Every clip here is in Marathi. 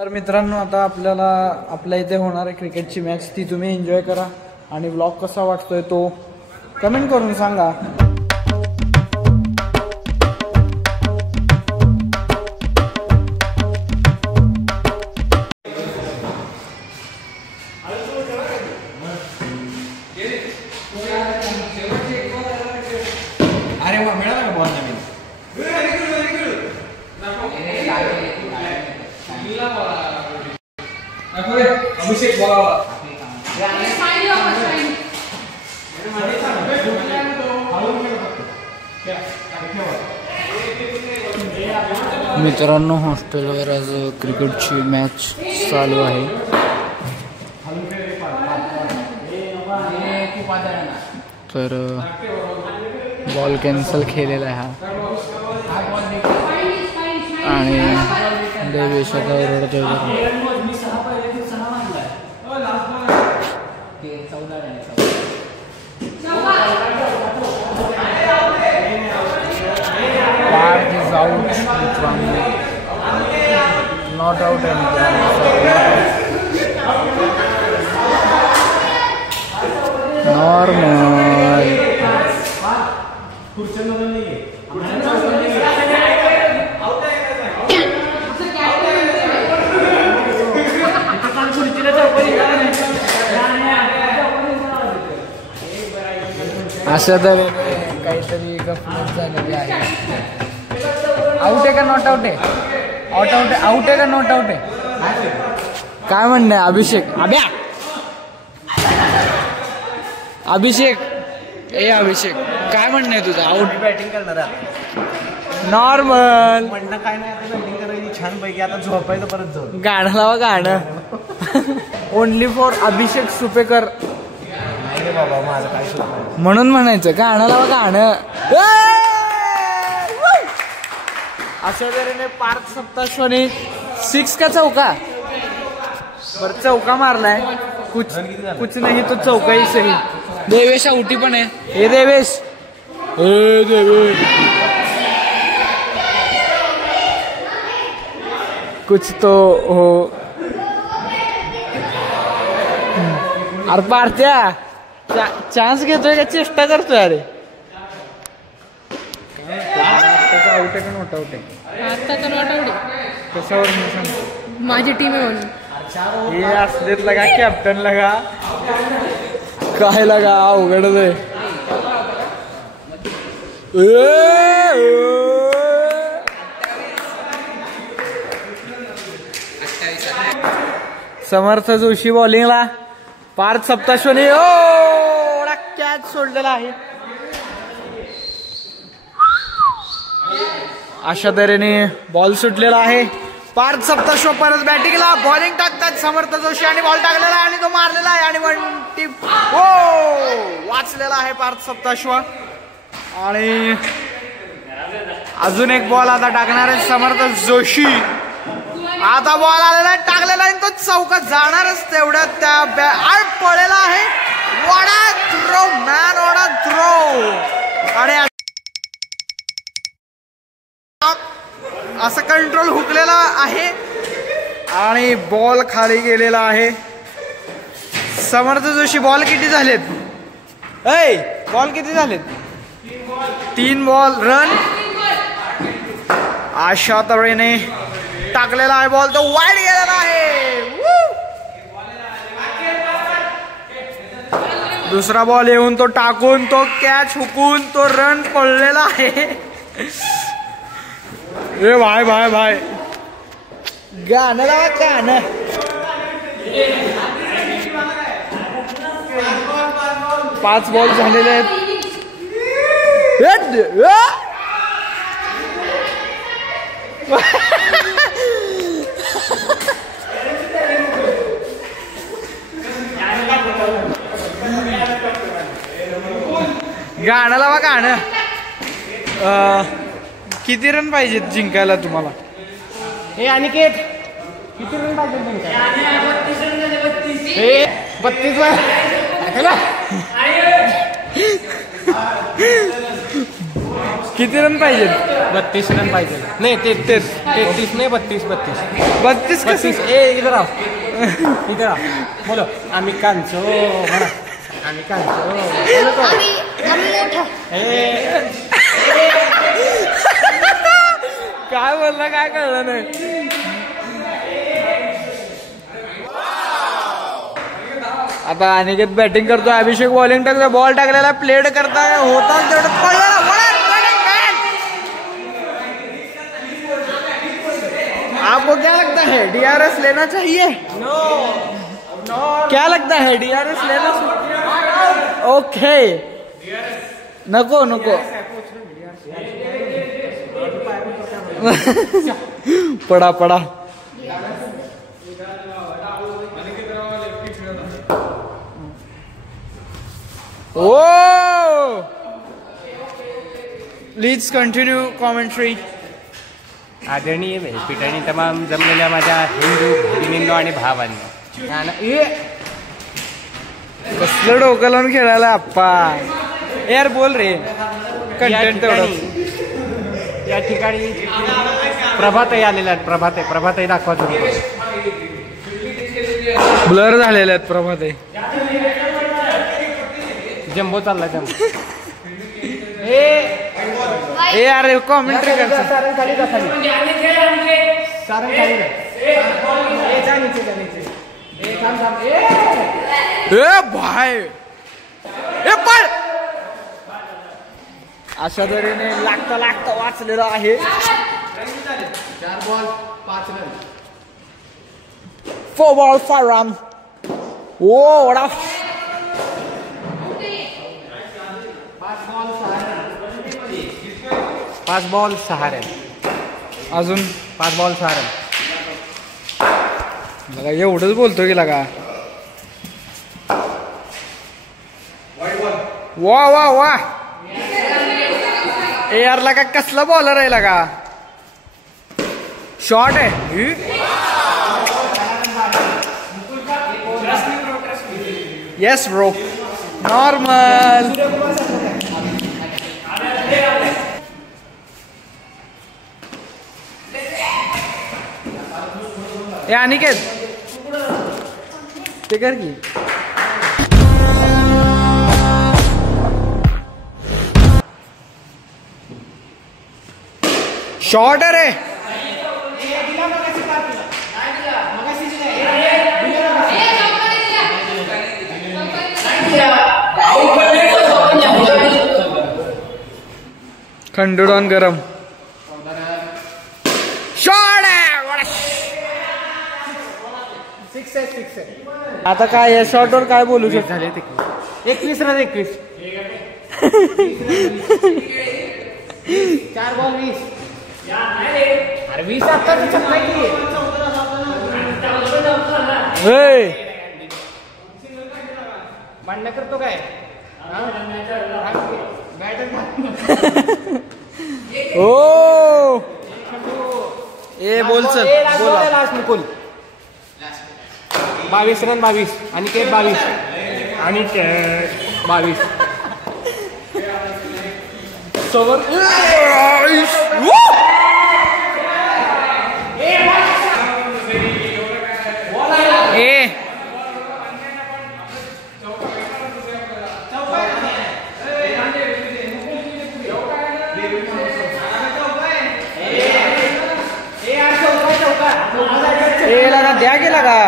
तर मित्रांनो, आता आपल्याला आपल्या इथे होणार आहे क्रिकेटची मॅच, ती तुम्ही एन्जॉय करा आणि व्लॉग कसा वाटतोय तो कमेंट करून सांगा. अरे वा, मिळाला का बॉल नवीन? अभिषेक बोलावा. मित्रांनो, हॉस्टेलवर आज क्रिकेटची मॅच चालू आहे. तर बॉल कॅन्सल केलेला आहे हा, आणि देवेश आता ओरडतोय. Park is out, not out normal. अशा तर काहीतरी गफलत झालेली आहे. आउट आहे का नॉट आउट आहे? आउट आहे का नॉट आउट आहे? काय म्हणणं आहे अभिषेक? अभिषेक काय म्हणणं आहे तुझं? आउट बॅटिंग करणार नॉर्मल म्हणणं काय नाही. आता बॅटिंग करायची छान पैकी, आता झोपायचं परत जाऊ. गाणं लावा गाणं. ओनली फॉर अभिषेक सुपेकर. नाही बाबा, माझं काय सुद्धा नाही म्हणून म्हणायचं गाणं लावा गाणं. अशा तऱ्हेने पार्थ सप्ताश्वने 6 का चौका? बरं, चौका मारलाय. कुछ नाही तो चौका ही सही. देवेश आउटी पण आहे. हे देवेश, कुछ तो हो. अरे पार्थ्या, चान्स घेतोय का चेष्टा करतोय? अरे आउट आहे का नॉट आउट आहे? आता तर नॉट आउट आहे. कशावर सांग? माझी टीम आहे म्हणून. हे असलेत लगा कॅप्टन लगा, काय लगा अवघडच आहे. समर्थ जोशी बॉलिंगला. पार्थ सप्ताश्वनी कॅच सोडलेला आहे. अशा तऱ्हेने बॉल सुटलेला आहे. पार्थ सप्ताश्व परत बॅटिंगला. बॉलिंग टाकतात समर्थ जोशी आणि बॉल टाकलेला आहे आणि तो मारलेला आहे आणि वन टिप वाचलेला आहे पार्थ सप्ताश्व. आणि अजून एक बॉल आता टाकणार आहे समर्थ जोशी. आता बॉल आलेला टाकलेला आहे, तो चौकात जाणारच तेवढ्यात. त्या पळेला आहे. Vada throw man, vada throw. आणि असं कंट्रोल हुकलेला आहे आणि बॉल खाली गेलेला आहे. समर्थ जोशी, बॉल किती झालेत? बॉल किती झालेत? 3 बॉल रन. अशा तऱ्हेने टाकलेला आहे बॉल, तो वाईड गेलेला आहे. दुसरा बॉल येऊन तो टाकून, तो कॅच हुकून, तो रन पडलेला आहे. ए भाई भाई भाई, गाणं लावा गाणं. पाच बॉल झालेले आहेत. गाणं लावा गाणं. किती रन पाहिजेत जिंकायला तुम्हाला? हे अनिकेत, किती रन पाहिजे जिंकायला? 32 वर. किती रन पाहिजे? 32 रन पाहिजे. नाही 33 नाही 32. 32 कसे? इधर आओ. बोलो आम्ही कांचो म्हणा. आम्ही कांचो काय बोलला काय कळलं नाही. आता अनिकेत बॅटिंग करतोय, अभिषेक बॉलिंग टाकतोय, बॉल टाकलेला प्लेड करताय होता आपको क्या लगता है DRS लेना चाहिए? क्या लगता है DRS लेना? ओके नको पडा ओ प्लीज कंटिन्यू कॉमेंट्री. आदरणीय व्यासपीठ आणि तमाम जमलेल्या माझ्या हिंदू भगिनींनो आणि भावांनो, कसलं डोकं लावून खेळायला आप्पा. यार बोल रे कंटेंट तेवढं. या ठिकाणी प्रभाताई आलेल्या आहेत. प्रभाताई दाखवा तुम्ही. ब्लर झालेले आहेत प्रभाताई. जम्बो चालला जम्बो. ए अरे कॉमेंट्री करता. सारंग खाली जा खाली. सारंग खाली जा. जा नीचे. थांब. ए भाई ए पळ. अशा तऱ्हेने लागता वाचलेलं आहे. 4 बॉल 5 रन. 4 ball 5 run. ओ वडा 5 बॉल 6 रन. अजून 5 बॉल 6 रन. लगा एवढंच बोलतो की लगा. वा ए यार लगा कसला बॉलर आहे लगा. शॉर्ट आहे. Yes bro normal. ए अनिकेत ते कर की. शॉर्ट आहे रे. खंडूडॉन गरम. शॉर्ट आहे. 6 आता काय या शॉर्टवर काय बोलू शकतो? झाले. 21 रन. 4 बॉल 20. अरे 20 आता छक्का की. भांडण करतो काय? ओ ए बोल चल बोला. Last Mukul 22 run. 22 आणि के 22 आणि 22 सोबत. ए लगा द्या की लगा.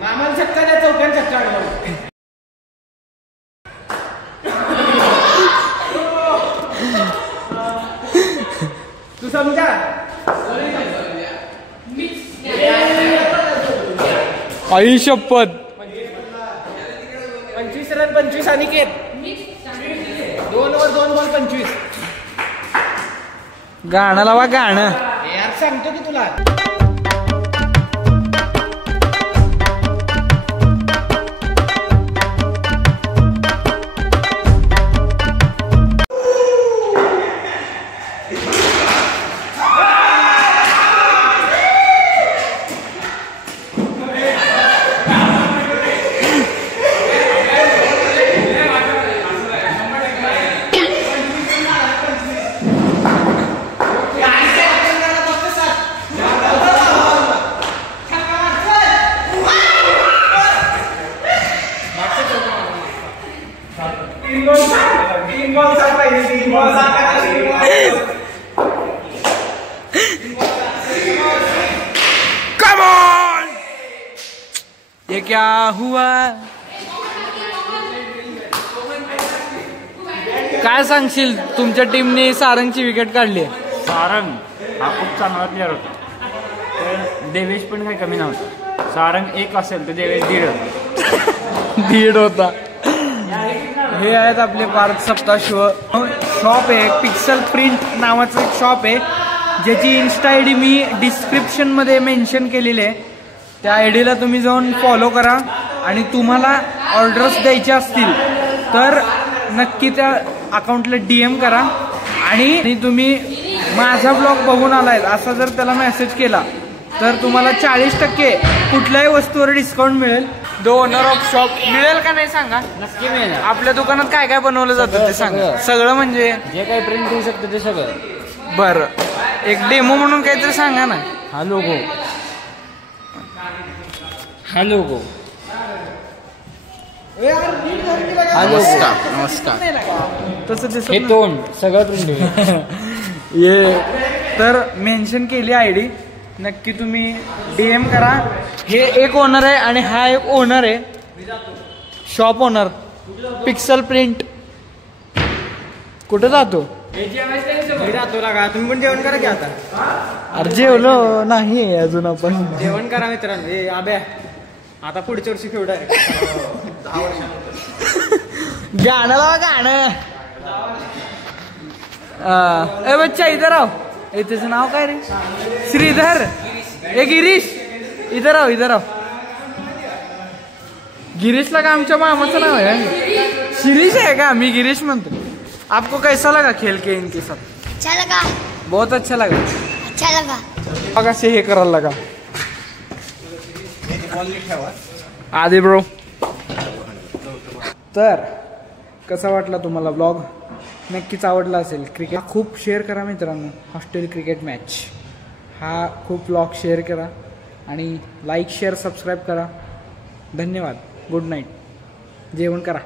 मामाला छक्का द्या. चौकान छक्का आडवा. तू समजा. आई शपथ. 25 रन 25 अनिकेत. 2 over 2 ball 25. गाणं लावा गाणं. यार सांगतो की तुला. ये क्या हुआ. काय सांगशील तुमच्या टीमने सारंगची विकेट काढली. सारंग हा खूप चांगला प्लेअर होता, तर देवेश पण काही कमी नव्हता. सारंग 1 असेल तर देवेश 1.5 होता. हे आहेत आपले पार्थ सप्ताह शॉप आहे. पिक्सल प्रिंट नावाचं एक शॉप आहे, ज्याची इन्स्टा आय डी मी डिस्क्रिप्शनमध्ये मेन्शन केलेली आहे. त्या आय डीला तुम्ही जाऊन फॉलो करा आणि तुम्हाला ऑर्डर्स द्यायचे असतील तर नक्की त्या अकाउंटला DM करा. आणि तुम्ही माझा ब्लॉग बघून आलाय असा जर त्याला मेसेज केला तर तुम्हाला 40% कुठल्याही वस्तूवर डिस्काउंट मिळेल. द ओनर ऑफ शॉप मिळेल का नाही सांगा. नक्की मिळेल. आपल्या दुकानात काय काय बनवलं जातं ते सांगा. सगळं म्हणजे जे काही प्रिंट होऊ शकतं ते सगळं. बरं, एक डेमो म्हणून काहीतरी सांगा ना. हा लोगो, हा लोगो, नमस्कार. तसं हे दिसत तोंड सगळं प्रिंट होईल. ये तर मेन्शन केली आय डी, नक्की तुम्ही DM करा. हे एक ओनर आहे आणि हा एक ओनर आहे, शॉप ओनर पिक्सल प्रिंट. कुठे जातो. तुम्ही पण जेवण करा की आता. अरे जेवलो नाही अजून आपण. जेवण करा मित्रांनो. आब्या आता पुढच्या वर्षी खेळू डायरेक्ट. गाणं लावा गाणं. ए बच्चा इधर आओ. ए त्याचं नाव काय रे. श्रीधर. ए गिरीश इधर आओ, इधर आओ. गिरीशला का आमच्या मामाचं नाव आहे. शिरीष आहे का. मी गिरीश म्हणतो. आपको कैसा लगा खेल के इनके साथ. अच्छा लगा. बहुत अच्छा लगा. अच्छा लगा. बघा से हे करायला लगा. आदे ब्रो. तर कसा वाटला तुम्हाला ब्लॉग. नक्कीच आवडला असेल. क्रिकेट खूप शेअर करा मित्रांनो. हॉस्टेल क्रिकेट मॅच हा खूप ब्लॉग शेअर करा आणि लाईक शेअर सबस्क्राईब करा. धन्यवाद. Good night. जेवण करा.